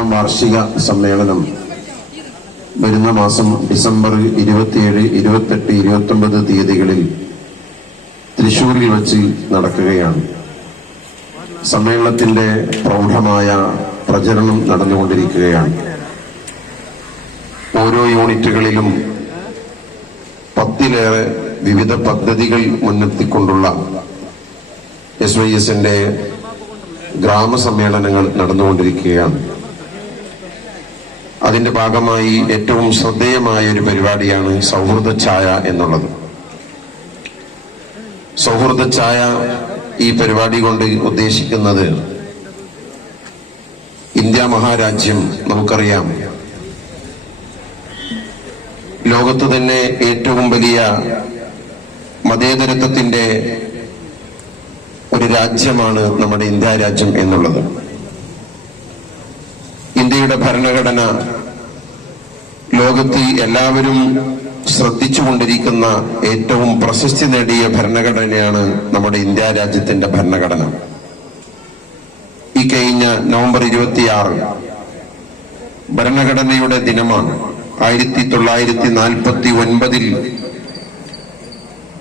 ഇരുപത്തിയഞ്ചാം വാർഷിക സമ്മേളനം വരുന്ന മാസം ഡിസംബർ ഇരുപത്തിയേഴ് ഇരുപത്തെട്ട് ഇരുപത്തൊമ്പത് തീയതികളിൽ തൃശൂരിൽ വച്ച് നടക്കുകയാണ്. സമ്മേളനത്തിന്റെ പ്രൗഢമായ പ്രചരണം നടന്നുകൊണ്ടിരിക്കുകയാണ്. ഓരോ യൂണിറ്റുകളിലും പത്തിലേറെ വിവിധ പദ്ധതികൾ മുൻനിർത്തിക്കൊണ്ടുള്ള എസ് വൈ എസിന്റെ ഗ്രാമസമ്മേളനങ്ങൾ നടന്നുകൊണ്ടിരിക്കുകയാണ്. അതിന്റെ ഭാഗമായി ഏറ്റവും ശ്രദ്ധേയമായ ഒരു പരിപാടിയാണ് സൗഹൃദ ഛായ എന്നുള്ളത്. സൗഹൃദ ഛായ ഈ പരിപാടി കൊണ്ട് ഉദ്ദേശിക്കുന്നത് ഇന്ത്യ മഹാരാജ്യം നമുക്കറിയാം. ലോകത്ത് തന്നെ ഏറ്റവും വലിയ മതേതരത്വത്തിന്റെ ഒരു രാജ്യമാണ് നമ്മുടെ ഇന്ത്യ രാജ്യം എന്നുള്ളത്. ഇന്ത്യയുടെ ഭരണഘടന ലോകത്ത് എല്ലാവരും ശ്രദ്ധിച്ചുകൊണ്ടിരിക്കുന്ന ഏറ്റവും പ്രശസ്തി നേടിയ ഭരണഘടനയാണ് നമ്മുടെ ഇന്ത്യ രാജ്യത്തിന്റെ ഭരണഘടന. ഈ കഴിഞ്ഞ നവംബർ ഇരുപത്തിയാറ് ഭരണഘടനയുടെ ദിനമാണ്. ആയിരത്തി തൊള്ളായിരത്തി നാൽപ്പത്തി ഒൻപതിൽ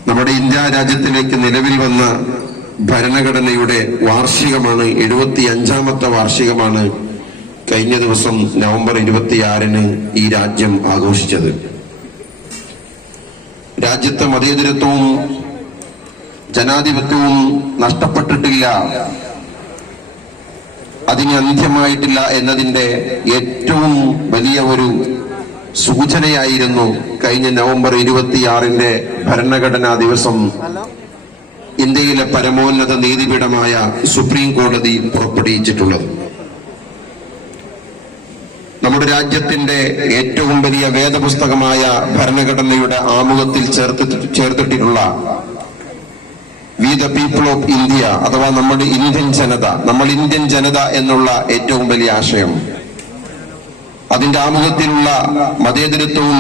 നമ്മുടെ ഇന്ത്യ രാജ്യത്തിലേക്ക് നിലവിൽ വന്ന ഭരണഘടനയുടെ വാർഷികമാണ് എഴുപത്തി അഞ്ചാമത്തെ വാർഷികമാണ് കഴിഞ്ഞ ദിവസം നവംബർ ഇരുപത്തിയാറിന് ഈ രാജ്യം ആഘോഷിച്ചത്. രാജ്യത്തെ മതേതരത്വവും ജനാധിപത്യവും നഷ്ടപ്പെട്ടിട്ടില്ല. അതിന് അന്ത്യമായിട്ടില്ല എന്നതിന്റെ ഏറ്റവും വലിയ ഒരു സൂചനയായിരുന്നു കഴിഞ്ഞ നവംബർ ഇരുപത്തിയാറിന്റെ ഭരണഘടനാ ദിവസം. ഇന്ത്യയിലെ പരമോന്നത നീതിപീഠമായ സുപ്രീം കോടതി പുറപ്പെടുവിച്ചിട്ടുള്ളത്. രാജ്യത്തിന്റെ ഏറ്റവും വലിയ വേദപുസ്തകമായ ഭരണഘടനയുടെ ആമുഖത്തിൽ ചേർത്ത് ചേർത്തിട്ടുള്ള we the people of India അഥവാ നമ്മുടെ ഇന്ത്യൻ ജനത നമ്മൾ ഇന്ത്യൻ ജനത എന്നുള്ള ഏറ്റവും വലിയ ആശയം. അതിന്റെ ആമുഖത്തിലുള്ള മതേതരത്വവും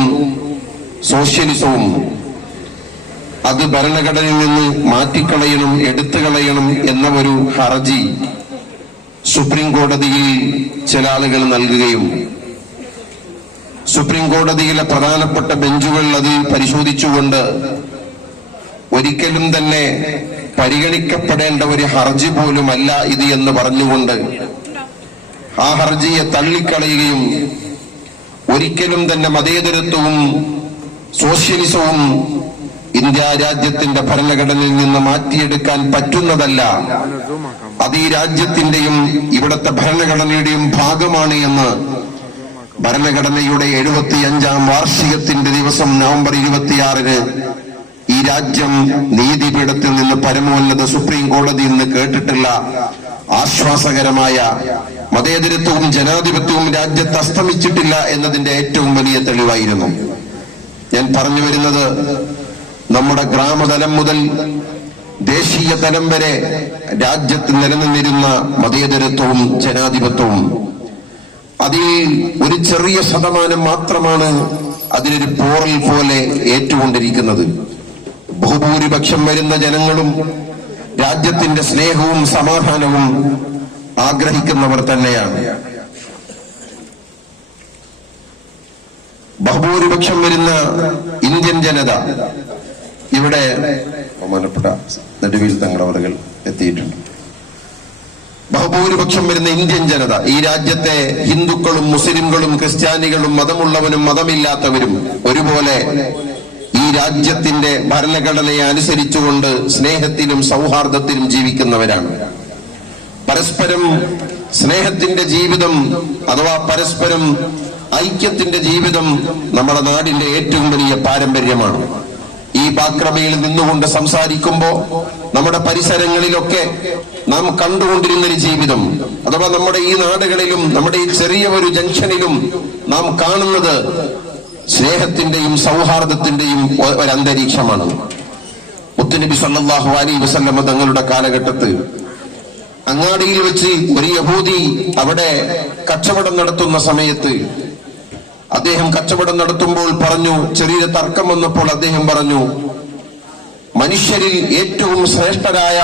സോഷ്യലിസവും അത് ഭരണഘടനയിൽ നിന്ന് മാറ്റിക്കളയണം എടുത്തുകളയണം എന്ന ഒരു ഹർജി സുപ്രീം കോടതിയിൽ ചില ആളുകൾ നൽകുകയും സുപ്രീം കോടതിയിലെ പ്രധാനപ്പെട്ട ബെഞ്ചുകൾ അത് പരിശോധിച്ചുകൊണ്ട് ഒരിക്കലും തന്നെ പരിഗണിക്കപ്പെടേണ്ട ഒരു ഹർജി പോലുമല്ല ഇത് എന്ന് പറഞ്ഞുകൊണ്ട് ആ ഹർജിയെ തള്ളിക്കളയുകയും ഒരിക്കലും തന്നെ മതേതരത്വവും സോഷ്യലിസവും ഇന്ത്യ രാജ്യത്തിന്റെ ഭരണഘടനയിൽ നിന്ന് മാറ്റിയെടുക്കാൻ പറ്റുന്നതല്ല. അത് ഈ രാജ്യത്തിന്റെയും ഇവിടുത്തെ ഭരണഘടനയുടെയും ഭാഗമാണ് എന്ന് ഭരണഘടനയുടെ എഴുപത്തി അഞ്ചാം വാർഷികത്തിന്റെ ദിവസം നവംബർ ഇരുപത്തിയാറിന് ഈ രാജ്യം നീതിപീഠത്തിൽ നിന്ന് പരമോന്നത സുപ്രീം കോടതി ഇന്ന് കേട്ടിട്ടുള്ള ആശ്വാസകരമായ മതേതരത്വവും ജനാധിപത്യവും രാജ്യത്ത് അസ്തമിച്ചിട്ടില്ല എന്നതിന്റെ ഏറ്റവും വലിയ തെളിവായിരുന്നു. ഞാൻ പറഞ്ഞു വരുന്നത് നമ്മുടെ ഗ്രാമതലം മുതൽ ദേശീയ തലം വരെ രാജ്യത്ത് നിലനിന്നിരുന്ന മതേതരത്വവും ജനാധിപത്യവും അതിൽ ഒരു ചെറിയ ശതമാനം മാത്രമാണ് അതിനൊരു പോറൽ പോലെ ഏറ്റുകൊണ്ടിരിക്കുന്നത്. ബഹുഭൂരിപക്ഷം വരുന്ന ജനങ്ങളും രാജ്യത്തിന്റെ സ്നേഹവും സമാധാനവും ആഗ്രഹിക്കുന്നവർ തന്നെയാണ്. ബഹുഭൂരിപക്ഷം വരുന്ന ഇന്ത്യൻ ജനത ഇവിടെ ബഹുമാനപ്പെട്ട നെടുവിൽ തങ്ങളവറുകൾ എത്തിയിട്ടുണ്ട്. ബഹുഭൂരിപക്ഷം വരുന്ന ഇന്ത്യൻ ജനത ഈ രാജ്യത്തെ ഹിന്ദുക്കളും മുസ്ലിംകളും ക്രിസ്ത്യാനികളും മതമുള്ളവനും മതമില്ലാത്തവരും ഒരുപോലെ ഈ രാജ്യത്തിന്റെ ഭരണഘടനയെ അനുസരിച്ചുകൊണ്ട് സ്നേഹത്തിലും സൗഹാർദ്ദത്തിലും ജീവിക്കുന്നവരാണ്. പരസ്പരം സ്നേഹത്തിന്റെ ജീവിതം അഥവാ പരസ്പരം ഐക്യത്തിന്റെ ജീവിതം നമ്മുടെ നാടിന്റെ ഏറ്റവും വലിയ പാരമ്പര്യമാണ്. ബാക്രമയിൽ നിന്നുകൊണ്ട് സംസാരിക്കുമ്പോ നമ്മുടെ പരിസരങ്ങളിലൊക്കെ നാം കണ്ടുകൊണ്ടിരുന്ന ഒരു ജീവിതം. അഥവാ നമ്മുടെ ഈ നാടുകളിലും നമ്മുടെ ഈ ചെറിയ ഒരു ജംഗ്ഷനിലും നാം കാണുന്നത് സ്നേഹത്തിന്റെയും സൗഹാർദ്ദത്തിന്റെയും ഒരു അന്തരീക്ഷമാണ് മുത്തുനബി സല്ലാഹു അലൈഹി വസല്ലമ തങ്ങളുടെ കാലഘട്ടത്ത് അങ്ങാടിയിൽ വെച്ച് ഒരു യഹൂദി അവിടെ കച്ചവടം നടത്തുന്ന സമയത്ത് അദ്ദേഹം കച്ചവടം നടത്തുമ്പോൾ പറഞ്ഞു ചെറിയ തർക്കം വന്നപ്പോൾ അദ്ദേഹം പറഞ്ഞു മനുഷ്യരിൽ ഏറ്റവും ശ്രേഷ്ഠരായ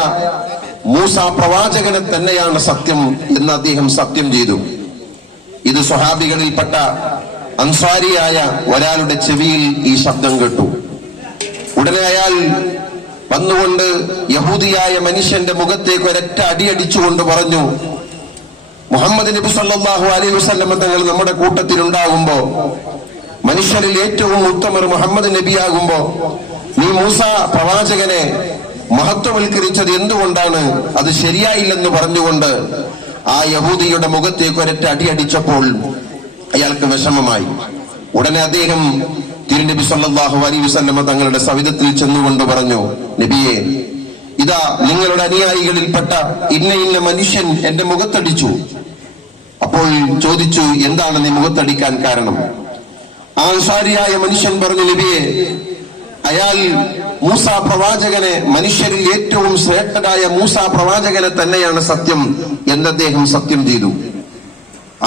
മൂസ പ്രവാചകനെ തന്നെയാണ് സത്യം എന്ന് അദ്ദേഹം സത്യം ചെയ്തു. ഇത് സ്വഹാബികളിൽപ്പെട്ട അൻസാരിയായ ഒരാളുടെ ചെവിയിൽ ഈ ശബ്ദം കേട്ടു. ഉടനെ അയാൾ വന്നുകൊണ്ട് യഹൂദിയായ മനുഷ്യന്റെ മുഖത്തേക്ക് ഒരൊറ്റ അടിയടിച്ചുകൊണ്ട് പറഞ്ഞു മുഹമ്മദ് നബി സല്ലാഹു അലൈഹി വസ്ലമ തങ്ങൾ നമ്മുടെ കൂട്ടത്തിൽ ഉണ്ടാകുമ്പോ മനുഷ്യരിൽ ഏറ്റവും ഉത്തമർ മുഹമ്മദ് നബിയാകുമ്പോ നീ മൂസ പ്രവാചകനെ മഹത്വവൽക്കരിച്ചത് എന്തുകൊണ്ടാണ്? അത് ശരിയായില്ലെന്ന് പറഞ്ഞുകൊണ്ട് ആ യഹൂദിയുടെ മുഖത്തേക്ക് ഒരൊറ്റ അടിയടിച്ചപ്പോൾ അയാൾക്ക് വിഷമമായി. ഉടനെ അദ്ദേഹം തിരുനബി സല്ലാഹു അലൈ വസല്ലമ തങ്ങളുടെ സവിധത്തിൽ ചെന്നുകൊണ്ട് പറഞ്ഞു നബിയെ ഇതാ നിങ്ങളുടെ അനുയായികളിൽപ്പെട്ട ഇന്ന ഇന്ന മനുഷ്യൻ എന്റെ മുഖത്തടിച്ചു. അപ്പോൾ ചോദിച്ചു എന്താണ് നീ മുഖത്തടിക്കാൻ കാരണം? ആൻസാരിയായ മനുഷ്യൻ പറഞ്ഞു നബിയെ അയാൾ മൂസ പ്രവാചകനെ മനുഷ്യരിൽ ഏറ്റവും ശ്രേഷ്ഠനായ മൂസ പ്രവാചകനെ തന്നെയാണ് സത്യം എന്ന് അദ്ദേഹം സത്യം ചെയ്തു.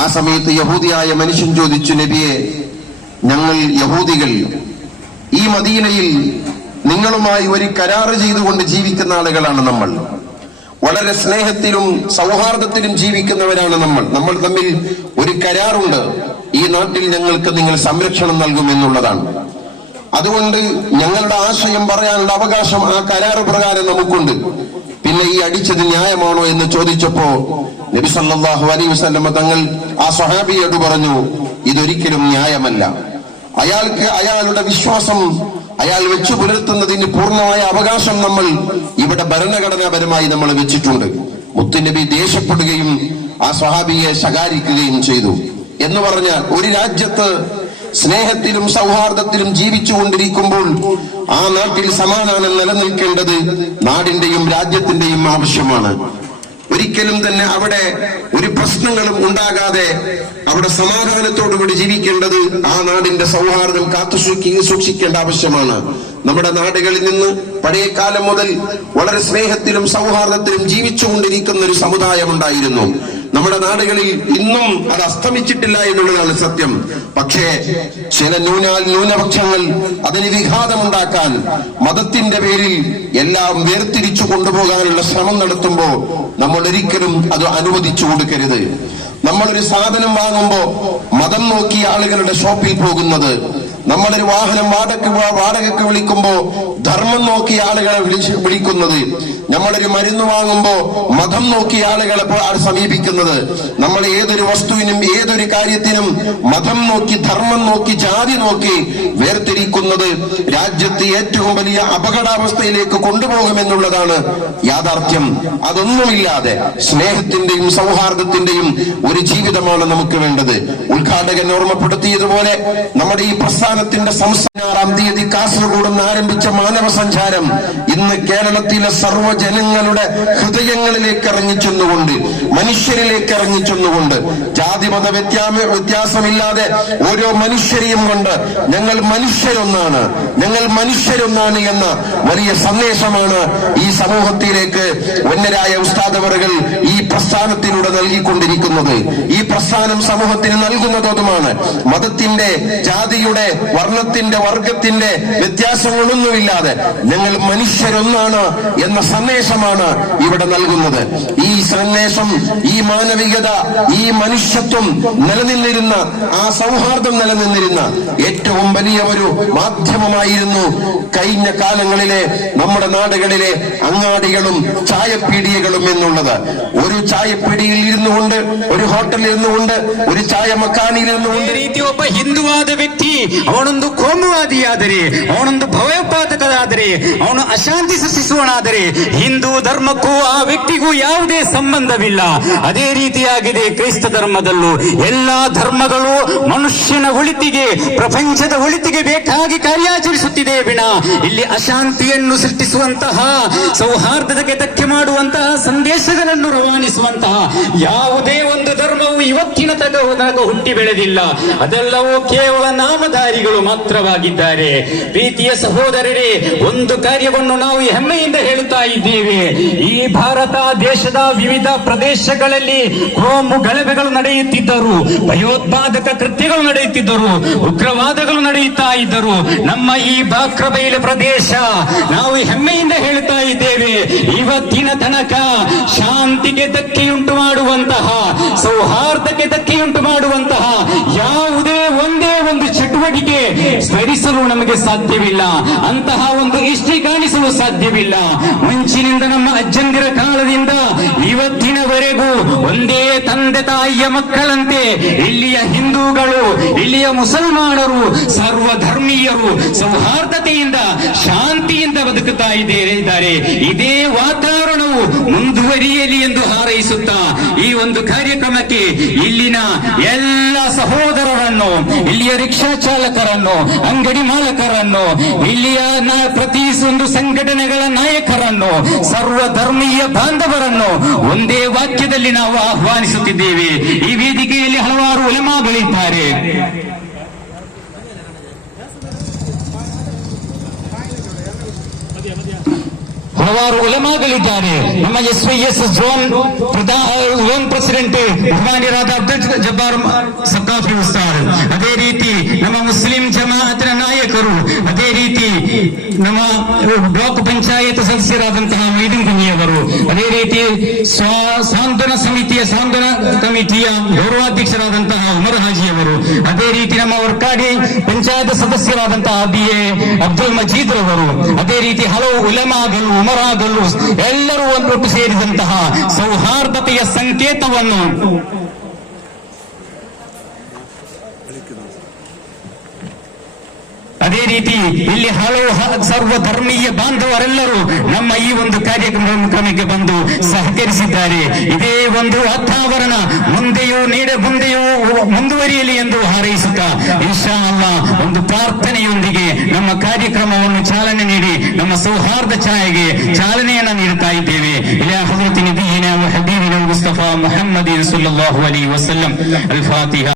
ആ സമയത്ത് യഹൂദിയായ മനുഷ്യൻ ചോദിച്ചു നബിയെ ഞങ്ങൾ യഹൂദികൾ ഈ മദീനയിൽ നിങ്ങളുമായി ഒരു കരാറ് ചെയ്തുകൊണ്ട് ജീവിക്കുന്ന ആളുകളാണ് നമ്മൾ. വളരെ സ്നേഹത്തിലും സൗഹാർദ്ദത്തിലും ജീവിക്കുന്നവരാണ് നമ്മൾ. നമ്മൾ തമ്മിൽ ഒരു കരാറുണ്ട്. ഈ നാട്ടിൽ ഞങ്ങൾക്ക് നിങ്ങൾ സംരക്ഷണം നൽകും എന്നുള്ളതാണ്. അതുകൊണ്ട് ഞങ്ങളുടെ ആശയം പറയാനുള്ള അവകാശം ആ കരാറ് പ്രകാരം നമുക്കുണ്ട്. പിന്നെ ഈ അടിച്ചത് ന്യായമാണോ എന്ന് ചോദിച്ചപ്പോ നബി സല്ലല്ലാഹു അലൈഹി വസല്ലമ തങ്ങൾ ആ സ്വഹാബിയോട് പറഞ്ഞു ഇതൊരിക്കലും ന്യായമല്ല. അയാൾക്ക് അയാളുടെ വിശ്വാസം അയാൾ വെച്ചു പുലർത്തുന്നതിന് പൂർണമായ അവകാശം നമ്മൾ ഇവിടെ ഭരണഘടനാപരമായി നമ്മൾ വെച്ചിട്ടുണ്ട്. മുത്തുനബി ദേഷ്യപ്പെടുകയും ആ സ്വഹാബിയെ ശകാരിക്കുകയും ചെയ്തു. എന്ന് പറഞ്ഞാൽ ഒരു രാജ്യത്ത് സ്നേഹത്തിലും സൗഹാർദ്ദത്തിലും ജീവിച്ചുകൊണ്ടിരിക്കുമ്പോൾ ആ നാട്ടിൽ സമാധാനം നിലനിൽക്കേണ്ടത് നാടിന്റെയും രാജ്യത്തിന്റെയും ആവശ്യമാണ്. ഒരിക്കലും തന്നെ അവിടെ ഒരു പ്രശ്നങ്ങളും ഉണ്ടാകാതെ അവിടെ സമാധാനത്തോടുകൂടി ജീവിക്കേണ്ടത് ആ നാടിന്റെ സൗഹാർദ്ദം കാത്തു സൂക്ഷിക്കേണ്ട ആവശ്യമാണ്. നമ്മുടെ നാടുകളിൽ നിന്ന് പഴയ കാലം മുതൽ വളരെ സ്നേഹത്തിലും സൗഹാർദ്ദത്തിലും ജീവിച്ചുകൊണ്ടിരിക്കുന്ന ഒരു സമുദായം ഉണ്ടായിരുന്നു. നമ്മുടെ നാടുകളിൽ ഇന്നും അത് അസ്തമിച്ചിട്ടില്ല എന്നുള്ളതാണ് സത്യം. പക്ഷേ ചില ന്യൂനാൽ ന്യൂനപക്ഷങ്ങൾ അതിന് വിഘാതമുണ്ടാക്കാൻ മതത്തിന്റെ പേരിൽ എല്ലാം വേർതിരിച്ചു കൊണ്ടുപോകാനുള്ള ശ്രമം നടത്തുമ്പോൾ നമ്മൾ ഒരിക്കലും അത് അനുവദിച്ചു കൊടുക്കരുത്. നമ്മളൊരു സാധനം വാങ്ങുമ്പോൾ മതം നോക്കി ആളുകളുടെ ഷോപ്പിൽ പോകുന്നത്. നമ്മളൊരു വാഹനം വാടക വാടകയ്ക്ക് വിളിക്കുമ്പോൾ ധർമ്മം നോക്കി ആളുകളെ വിളിക്കുന്നത്. നമ്മളൊരു മരുന്ന് വാങ്ങുമ്പോ മതം നോക്കി ആളുകളെ സമീപിക്കുന്നത്. നമ്മൾ ഏതൊരു വസ്തുവിനും ഏതൊരു കാര്യത്തിനും മതം നോക്കി ധർമ്മം നോക്കി ജാതി നോക്കി വേർതിരിക്കുന്നത് രാജ്യത്ത് ഏറ്റവും വലിയ അപകടാവസ്ഥയിലേക്ക് കൊണ്ടുപോകുമെന്നുള്ളതാണ് യാഥാർത്ഥ്യം. അതൊന്നുമില്ലാതെ സ്നേഹത്തിന്റെയും സൗഹാർദ്ദത്തിന്റെയും ഒരു ജീവിതമാണ് നമുക്ക് വേണ്ടത്. ഉദ്ഘാടകൻ ഓർമ്മപ്പെടുത്തിയതുപോലെ നമ്മുടെ ഈ പ്രസ്ഥാനത്തിന്റെ സംസ്ഥാനാറാം തീയതി കാസർഗോഡ് ആരംഭിച്ച മാനവ സഞ്ചാരം ഇന്ന് കേരളത്തിലെ സർവജനങ്ങളുടെ ഹൃദയങ്ങളിലേക്ക് ഇറങ്ങിച്ചെന്നുകൊണ്ട് മനുഷ്യരിലേക്ക് ഇറങ്ങിച്ചെന്നുകൊണ്ട് ജാതിമത വ്യത്യാമ വ്യത്യാസമില്ലാതെ ഓരോ മനുഷ്യരെയും കൊണ്ട് ഞങ്ങൾ മനുഷ്യരൊന്നാണ് ഞങ്ങൾ മനുഷ്യരൊന്നാണ് എന്ന വലിയ സന്ദേശമാണ് ഈ സമൂഹത്തിലേക്ക് വന്യരായ ഉസ്താദവറുകൾ ഈ പ്രസ്ഥാനത്തിലൂടെ നൽകിക്കൊണ്ടിരിക്കുന്നത്. ഈ പ്രസ്ഥാനം സമൂഹത്തിന് നൽകുന്നതുമാണ് മതത്തിന്റെ ജാതിയുടെ വർണത്തിന്റെ വർഗത്തിന്റെ വ്യത്യാസങ്ങളൊന്നുമില്ലാതെ ഞങ്ങൾ മനുഷ്യരൊന്നാണ് എന്ന സന്ദേശമാണ് ഇവിടെ നൽകുന്നത് ഈ സന്ദേശം ഈ മാനവികത ഈ മനുഷ്യത്വം നിലനിന്നിരുന്ന ആ സൗഹാർദ്ദം നിലനിന്നിരുന്ന ഏറ്റവും വലിയ ഒരു മാധ്യമമായിരുന്നു കഴിഞ്ഞ കാലങ്ങളിലെ നമ്മുടെ നാടുകളിലെ അങ്ങാടികളും ചായപ്പീടികകളും എന്നുള്ളത് ഒരു ചായപ്പീടിയിൽ ഇരുന്നുകൊണ്ട് ഒരു ഹോട്ടലിൽ ഇരുന്നുകൊണ്ട് ഒരു ചായ മക്കാനിയിൽ ಅದೇ ഇരുന്നുകൊണ്ട് ರೀತಿ ಒಬ್ಬ ಹಿಂದುವಾದ ವ್ಯಕ್ತಿ ಅವನೊಂದು ಕೋಮುವಾದಿಯಾದರೆ ಅವನೊಂದು ಭಯೋತ್ಪಾದಕರಾದರೆ ಅವನು ಅಶಾಂತಿ ಸೃಷ್ಟಿಸುವನಾದರೆ ಹಿಂದೂ ಧರ್ಮಕ್ಕೂ ಆ ವ್ಯಕ್ತಿಗೂ ಯಾವುದೇ ಸಂಬಂಧವಿಲ್ಲ. ಅದೇ ರೀತಿಯಾಗಿದೆ ಕ್ರೈಸ್ತ ಧರ್ಮದಲ್ಲೂ. ಎಲ್ಲಾ ಧರ್ಮಗಳು ಮನುಷ್ಯನ ಒಳಿತಿಗೆ, ಪ್ರಪಂಚದ ಒಳಿತಿಗೆ ಬೇಕಾಗಿ ಕಾರ್ಯಾಚರಿಸುತ್ತಿದೆ ವಿಣ ಇಲ್ಲಿ ಅಶಾಂತಿಯನ್ನು ಸೃಷ್ಟಿಸುವಂತಹ ಸೌಹಾರ್ದಕ್ಕೆ ಧಕ್ಕೆ ಮಾಡುವಂತಹ, ಸಂದೇಶಗಳನ್ನು ರವಾನಿಸುವಂತಹ ಯಾವುದೇ ಒಂದು ಧರ್ಮವು ಇವತ್ತಿನ ತಗ ಹುಟ್ಟಿ ಬೆಳೆದಿಲ್ಲ. ಅದೆಲ್ಲವೂ ಕೇವಲ ನಾಮಧಾರಿಗಳು ಮಾತ್ರವಾಗಿದ್ದಾರೆ. ಪ್ರೀತಿಯ ಸಹೋದರರೇ, ಒಂದು ಕಾರ್ಯವನ್ನು ನಾವು ಹೆಮ್ಮೆಯಿಂದ ಹೇಳುತ್ತಾ ಇದ್ದೇವೆ. ಈ ಭಾರತ ದೇಶದ ವಿವಿಧ ಪ್ರದೇಶಗಳಲ್ಲಿ ಕೋಮು ಗಲಭೆಗಳು ನಡೆಯುತ್ತಿದ್ದರು, ಭಯೋತ್ಪಾದಕ ಕೃತ್ಯಗಳು ನಡೆಯುತ್ತಿದ್ದರು, ಉಗ್ರವಾದಗಳು ನಡೆಯುತ್ತಾ ಇದ್ದರು. ನಮ್ಮ ಈ ಬಾಕ್ರ ಪ್ರದೇಶ ನಾವು ಹೆಮ್ಮೆಯಿಂದ ಹೇಳ್ತಾ ಇದ್ದೇವೆ. ಇವತ್ತಿನ ತನಕ ಶಾಂತಿಗೆ ಧಕ್ಕೆ ಧಕ್ಕೆಯುಂಟು ಮಾಡುವಂತಹ, ಸೌಹಾರ್ದಕ್ಕೆ ಧಕ್ಕೆಯುಂಟು ಮಾಡುವಂತಹ ಯಾವುದೇ ಒಂದೇ ಒಂದು ಚಟುವಟಿಕೆ ಸ್ಮರಿಸಲು ನಮಗೆ ಸಾಧ್ಯವಿಲ್ಲ. ಅಂತಹ ಒಂದು ಇಷ್ಟಿ ಕಾಣಿಸಲು ಸಾಧ್ಯವಿಲ್ಲ. ಮುಂಚಿನಿಂದ ನಮ್ಮ ಅಜ್ಜಂದಿರ ಕಾಲದಿಂದ ಇವತ್ತಿನವರೆಗೂ ಒಂದೇ ತಂದೆ ತಾಯಿಯ ಮಕ್ಕಳಂತೆ ಇಲ್ಲಿಯ ಹಿಂದೂಗಳು, ಇಲ್ಲಿಯ ಮುಸಲ್ಮಾನರು ಸರ್ವ ಧರ್ಮೀಯರು ಸೌಹಾರ್ದತೆಯಿಂದ, ಶಾಂತಿಯಿಂದ ಬದುಕುತ್ತಾ ಇದ್ದಾರೆ ಇದೇ ವಾತಾವರಣವು ಮುಂದುವರಿಯಲಿ ಎಂದು ಹಾರೈಸುತ್ತಾ ಈ ಒಂದು ಕಾರ್ಯಕ್ರಮಕ್ಕೆ ಇಲ್ಲಿನ ಎಲ್ಲ ಸಹೋದರರನ್ನು, ಇಲ್ಲಿಯ ರಿಕ್ಷಾ ಚಾಲಕರನ್ನು, ಅಂಗಡಿ ಮಾಲಕರನ್ನು, ಇಲ್ಲಿಯ ಪ್ರತಿ ಒಂದು ಸಂಘಟನೆಗಳ ನಾಯಕರನ್ನು, ಸರ್ವ ಧರ್ಮೀಯ ಬಾಂಧವರನ್ನು ಒಂದೇ ವಾಕ್ಯದಲ್ಲಿ ನಾವು ಆಹ್ವಾನಿಸುತ್ತಿದ್ದೇವೆ. ಈ ವೇದಿಕೆಯಲ್ಲಿ ಹಲವಾರು ಉಲಮಾಗಳಿದ್ದಾರೆ. ಹಲವಾರು ಉಲಮಾಗಳಿದ್ದಾರೆ. ನಮ್ಮ S Y S zone zone president ಅಭಿಮಾನಿರಾದ Abdul Jabbar Saqafi ಉಸ್ತಾದ್ ಅದೇ ರೀತಿ ನಮ್ಮ ಮುಸ್ಲಿಂ ಜಮಾಅತಿನ ನಾಯಕರು, ಅದೇ ರೀತಿ ನಮ್ಮ ಬ್ಲಾಕ್ ಪಂಚಾಯತ್ ಸದಸ್ಯರಾದಂತಹ ಮೈದಿನ್ ಕುನಿಯವರು ಅದೇ ರೀತಿ ಸ್ವ- ಸಾಂತ್ವನ ಸಮಿತಿಯ ಸಾಂತ್ವನ ಕಮಿಟಿಯ ಗೌರವಾಧ್ಯಕ್ಷರಾದಂತಹ ಉಮರ್ ಹಾಜಿಯವರು ಅದೇ ರೀತಿ ನಮ್ಮ ವರ್ಕಾಡಿ ಪಂಚಾಯತ್ ಸದಸ್ಯರಾದಂತಹ ಬಿ ಎ ಅಬ್ದುಲ್ ಮಜೀದ್ ಅವರು ಅದೇ ರೀತಿ ಹಲವು ಉಲಮಾಗಳು ಉಮರಾಗಳು ಎಲ್ಲರೂ ಒಂದೊಟ್ಟು ಸೇರಿದಂತಹ ಸೌಹಾರ್ದತೆಯ ಸಂಕೇತವನ್ನು ಅದೇ ರೀತಿ ಇಲ್ಲಿ ಹಲವು ಸರ್ವ ಧರ್ಮೀಯ ಬಾಂಧವರೆಲ್ಲರೂ ನಮ್ಮ ಈ ಒಂದು ಕಾರ್ಯಕ್ರಮಕ್ಕೆ ಬಂದು ಸಹಕರಿಸಿದ್ದಾರೆ. ಇದೇ ಒಂದು ವಾತಾವರಣ ಮುಂದೆಯೂ ನೀಡ, ಮುಂದೆಯೂ ಮುಂದುವರಿಯಲಿ ಎಂದು ಹಾರೈಸುತ್ತಾ ಇನ್ಶಾ ಅಲ್ಲ ಒಂದು ಪ್ರಾರ್ಥನೆಯೊಂದಿಗೆ ನಮ್ಮ ಕಾರ್ಯಕ್ರಮವನ್ನು ಚಾಲನೆ ನೀಡಿ ನಮ್ಮ ಸೌಹಾರ್ದ ಛಾಯೆಗೆ ಚಾಲನೆಯನ್ನ ನೀಡುತ್ತಾ ಇದ್ದೇವೆ. ಇಲಾ ಹಜರತ್ ಮುಸ್ತಫಾ ಸಲ್ಲಲ್ಲಾಹು ಅಲೈಹಿ ವಸಲ್ಲಂ. ಅಲ್ ಫಾತಿಹಾ